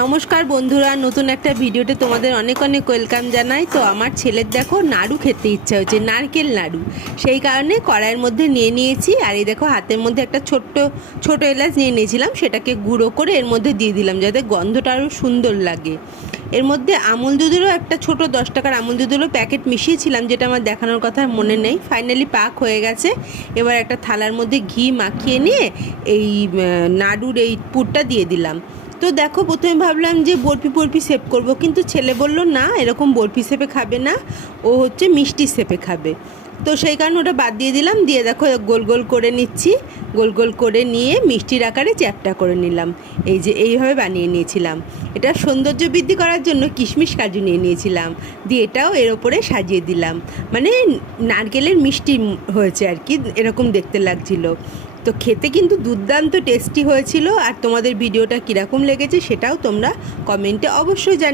নমস্কার বন্ধুরা, নতুন একটা ভিডিওতে তোমাদের অনেক অনেক ওয়েলকাম জানাই। তো আমার ছেলের দেখো নাড়ু খেতে ইচ্ছা হচ্ছে, নারকেল নাড়ু। সেই কারণে কড়াইয়ের মধ্যে নিয়ে নিয়েছি। আর এই দেখো হাতের মধ্যে একটা ছোট এলাচ নিয়ে নিয়েছিলাম, সেটাকে গুঁড়ো করে এর মধ্যে দিয়ে দিলাম যাতে গন্ধটা আরও সুন্দর লাগে। এর মধ্যে আমুল দুধেরও একটা ছোট 10 টাকার আমুল দুধেরও প্যাকেট মিশিয়েছিলাম, যেটা আমার দেখানোর কথা মনে নেই। ফাইনালি পাক হয়ে গেছে। এবার একটা থালার মধ্যে ঘি মাখিয়ে নিয়ে এই নাড়ুর এই পুরটা দিয়ে দিলাম। তো দেখো, প্রথমে ভাবলাম যে বরফি শেপ করব, কিন্তু ছেলে বলল না, এরকম বরফি শেপে খাবে না, ও হচ্ছে মিষ্টি শেপে খাবে। তো সেই কারণে ওটা বাদ দিয়ে দিলাম। দিয়ে দেখো গোল গোল করে নিচ্ছি, গোল গোল করে নিয়ে মিষ্টির আকারে চ্যাপটা করে নিলাম। এই যে এইভাবে বানিয়ে নিয়েছিলাম। এটা সৌন্দর্য বৃদ্ধি করার জন্য কিশমিশ কাজু নিয়ে নিয়েছিলাম, দিয়ে এটাও এর ওপরে সাজিয়ে দিলাম। মানে নারকেলের মিষ্টি হয়েছে আর কি, এরকম দেখতে লাগছিল। তো খেতে কিন্তু দুর্দান্ত টেস্টি হয়েছিল। আর তোমাদের ভিডিওটা কীরকম লেগেছে সেটাও তোমরা কমেন্টে অবশ্যই জানিও।